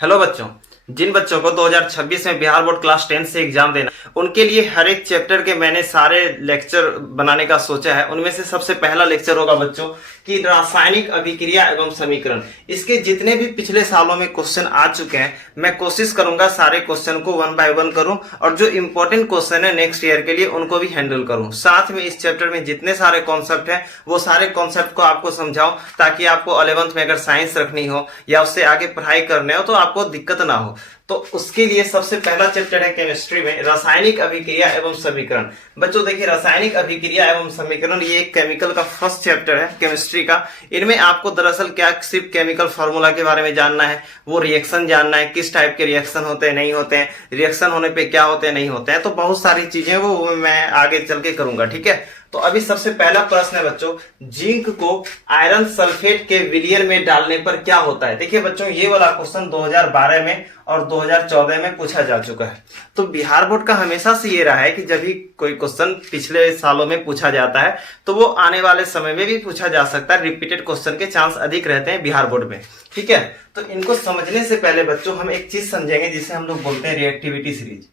Hello बच्चों, जिन बच्चों को 2026 में बिहार बोर्ड क्लास 10 से एग्जाम देना, उनके लिए हर एक चैप्टर के मैंने सारे लेक्चर बनाने का सोचा है। उनमें से सबसे पहला लेक्चर होगा बच्चों कि रासायनिक अभिक्रिया एवं समीकरण। इसके जितने भी पिछले सालों में क्वेश्चन आ चुके हैं, मैं कोशिश करूंगा सारे क्वेश्चन को 1 बाय 1 करूं और जो इंपॉर्टेंट क्वेश्चन है नेक्स्ट ईयर के लिए उनको भी हैंडल करूं। साथ में इस चैप्टर में जितने सारे कॉन्सेप्ट हैं वो सारे कॉन्सेप्ट को आपको समझाऊं, ताकि आपको 11th में अगर साइंस रखनी हो या उससे आगे पढ़ाई करने हो तो आपको दिक्कत ना हो। तो उसके लिए सबसे पहला चैप्टर है केमिस्ट्री में रासायनिक अभिक्रिया एवं समीकरण। बच्चों देखिए, रासायनिक अभिक्रिया एवं समीकरण ये एक केमिकल का फर्स्ट चैप्टर है केमिस्ट्री का। इनमें आपको दरअसल क्या सिर्फ केमिकल फार्मूला के बारे में जानना है, वो रिएक्शन जानना है, किस टाइप के रिएक्शन होते हैं नहीं होते हैं, रिएक्शन होने पे क्या होते हैं नहीं होते हैं। तो बहुत सारी चीजें वो मैं आगे चल के करूंगा, ठीक है। तो अभी सबसे पहला प्रश्न है बच्चों, जिंक को आयरन सल्फेट के विलियन में डालने पर क्या होता है। देखिए बच्चों, ये वाला क्वेश्चन 2012 में और 2014 में पूछा जा चुका है। तो बिहार बोर्ड का हमेशा से ये रहा है कि जब भी कोई क्वेश्चन पिछले सालों में पूछा जाता है तो वो आने वाले समय में भी पूछा जा सकता है। रिपीटेड क्वेश्चन के चांस अधिक रहते हैं बिहार बोर्ड में, ठीक है। तो इनको समझने से पहले बच्चों हम एक चीज समझेंगे जिसे हम लोग बोलते हैं रिएक्टिविटी सीरीज।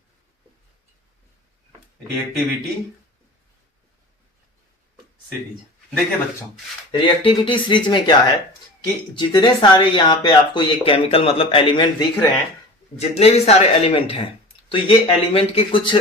देखिए बच्चों, रिएक्टिविटी सीरीज में क्या है कि जितने सारे यहाँ पे आपको ये केमिकल मतलब एलिमेंट दिख रहे हैं, जितने भी सारे एलिमेंट हैं, तो ये एलिमेंट के कुछ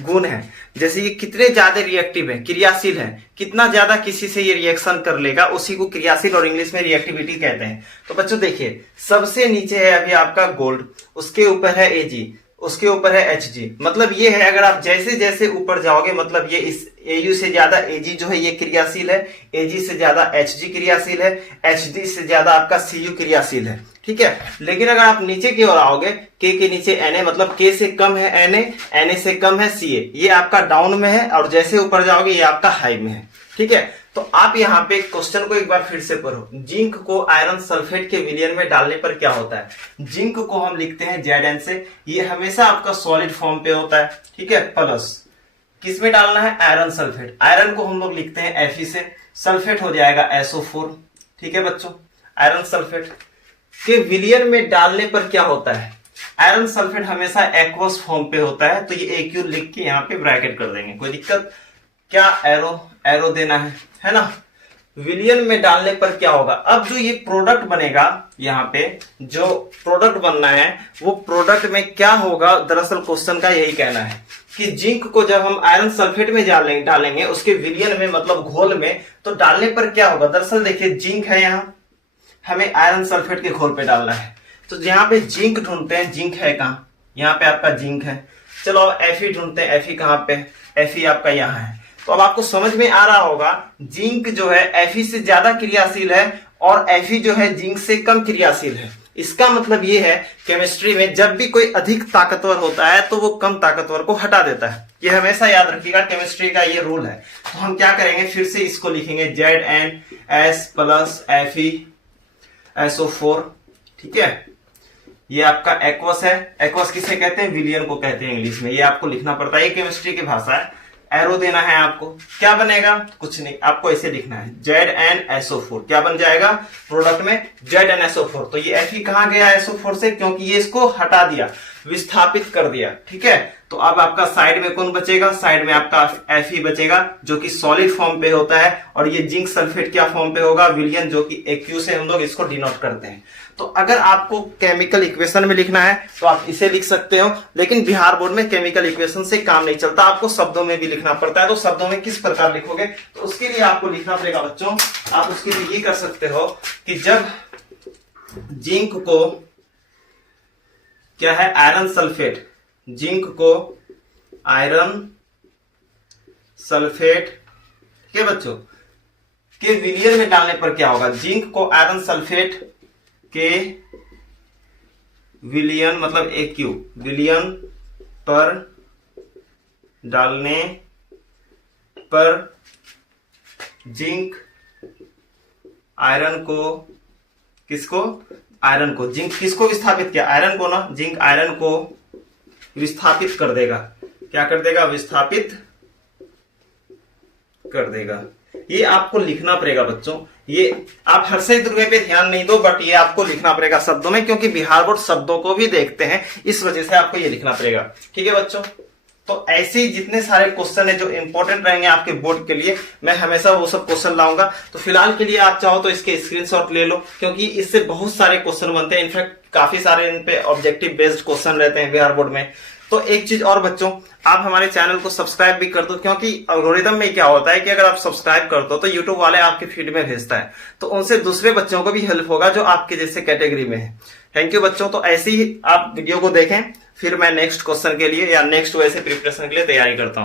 गुण हैं। जैसे ये कितने ज्यादा रिएक्टिव है, क्रियाशील है, कितना ज्यादा किसी से ये रिएक्शन कर लेगा, उसी को क्रियाशील और इंग्लिश में रिएक्टिविटी कहते हैं। तो बच्चों देखिए, सबसे नीचे है अभी आपका गोल्ड, उसके ऊपर है Ag, उसके ऊपर है Hg। मतलब ये है, अगर आप जैसे जैसे ऊपर जाओगे, मतलब ये इस Au से ज्यादा Ag जो है ये क्रियाशील है, Ag से ज्यादा Hg क्रियाशील है, Hd से ज्यादा आपका Cu क्रियाशील है, ठीक है। लेकिन अगर आप नीचे की ओर आओगे, K के नीचे Na, मतलब K से कम है Na, Na से कम है Ca, ये आपका डाउन में है, और जैसे ऊपर जाओगे ये आपका हाई में है, ठीक है। तो आप यहाँ पे क्वेश्चन को एक बार फिर से पढ़ो, जिंक को आयरन सल्फेट के विलियन में डालने पर क्या होता है। जिंक को हम लिखते हैं Zn से, ये हमेशा आपका सॉलिड फॉर्म पे होता है, ठीक है। प्लस किस में डालना है, आयरन सल्फेट। आयरन को हम लोग लिखते हैं Fe से, सल्फेट हो जाएगा SO4, ठीक है बच्चों। आयरन सल्फेट के विलियन में डालने पर क्या होता है, आयरन सल्फेट हमेशा एक्वस फॉर्म पे होता है, तो ये AQ लिख के यहाँ पे ब्रैकेट कर देंगे, कोई दिक्कत क्या, एरो देना है ना। विलियन में डालने पर क्या होगा, अब जो ये प्रोडक्ट बनेगा, यहाँ पे जो प्रोडक्ट बनना है वो प्रोडक्ट में क्या होगा, दरअसल क्वेश्चन का यही कहना है कि जिंक को जब हम आयरन सल्फेट में डालेंगे उसके विलियन में मतलब घोल में, तो डालने पर क्या होगा। दरअसल देखिए, जिंक है यहाँ, हमें आयरन सल्फेट के घोल पे डालना है, तो यहाँ पे जिंक ढूंढते हैं, जिंक है कहाँ, यहाँ पे आपका जिंक है। चलो अब Fe ढूंढते हैं, Fe कहाँ पे, Fe आपका यहाँ है। तो अब आपको समझ में आ रहा होगा, जिंक जो है Fe से ज्यादा क्रियाशील है और Fe जो है जिंक से कम क्रियाशील है। इसका मतलब ये है, केमिस्ट्री में जब भी कोई अधिक ताकतवर होता है तो वो कम ताकतवर को हटा देता है। ये हमेशा याद रखिएगा, केमिस्ट्री का ये रूल है। तो हम क्या करेंगे, फिर से इसको लिखेंगे ZnS प्लस FeSO4, ठीक है। ये आपका एक्वस है, एक्वस किसे कहते हैं, विलियन को कहते हैं इंग्लिश में, ये आपको लिखना पड़ता है, ये केमिस्ट्री की भाषा है। एरो देना है आपको, क्या बनेगा, कुछ नहीं, आपको ऐसे लिखना है ZnSO4, क्या बन जाएगा प्रोडक्ट में, ZnSO4। तो ये Fe कहां गया SO4 से, क्योंकि ये इसको हटा दिया, विस्थापित कर दिया, ठीक है। तो अब आपका साइड में कौन बचेगा, साइड में आपका Fe बचेगा जो कि सॉलिड फॉर्म पे होता है, और ये जिंक सल्फेट क्या फॉर्म पे होगा, विलियन, जो कि AQ से हम लोग इसको डिनोट करते हैं। तो अगर आपको केमिकल इक्वेशन में लिखना है तो आप इसे लिख सकते हो, लेकिन बिहार बोर्ड में केमिकल इक्वेशन से काम नहीं चलता, आपको शब्दों में भी लिखना पड़ता है। तो शब्दों में किस प्रकार लिखोगे, तो उसके लिए आपको लिखना पड़ेगा बच्चों, आप उसके लिए ये कर सकते हो कि जब जिंक को क्या है, आयरन सल्फेट, जिंक को आयरन सल्फेट के बच्चों के विलियन में डालने पर क्या होगा, जिंक को आयरन सल्फेट के विलियन मतलब AQ, विलियन पर डालने पर जिंक आयरन को, किसको, आयरन को, जिंक किसको विस्थापित किया, आयरन को ना, जिंक आयरन को विस्थापित कर देगा, क्या कर देगा, विस्थापित कर देगा। ये आपको लिखना पड़ेगा बच्चों, ये आप हर्षय दुर्गे पे ध्यान नहीं दो, बट ये आपको लिखना पड़ेगा शब्दों में, क्योंकि बिहार बोर्ड शब्दों को भी देखते हैं, इस वजह से आपको ये लिखना पड़ेगा। ठीक है बच्चों, तो ऐसे ही जितने सारे क्वेश्चन है जो इंपॉर्टेंट रहेंगे आपके बोर्ड के लिए, मैं हमेशा वो सब क्वेश्चन लाऊंगा। तो फिलहाल के लिए आप चाहो तो इसके स्क्रीनशॉट ले लो, क्योंकि इससे बहुत सारे क्वेश्चन बनते हैं। इनफैक्ट काफी सारे इन पे ऑब्जेक्टिव बेस्ड क्वेश्चन रहते हैं बिहार बोर्ड में। तो एक चीज और बच्चों, आप हमारे चैनल को सब्सक्राइब भी कर दो, क्योंकि एल्गोरिदम में क्या होता है कि अगर आप सब्सक्राइब करते हो तो यूट्यूब वाले आपके फीड में भेजता है, तो उनसे दूसरे बच्चों को भी हेल्प होगा जो आपके जैसे कैटेगरी में है। थैंक यू बच्चों। तो ऐसे ही आप वीडियो को देखें, फिर मैं नेक्स्ट क्वेश्चन के लिए या नेक्स्ट वैसे प्रिपरेशन के लिए तैयारी करता हूँ।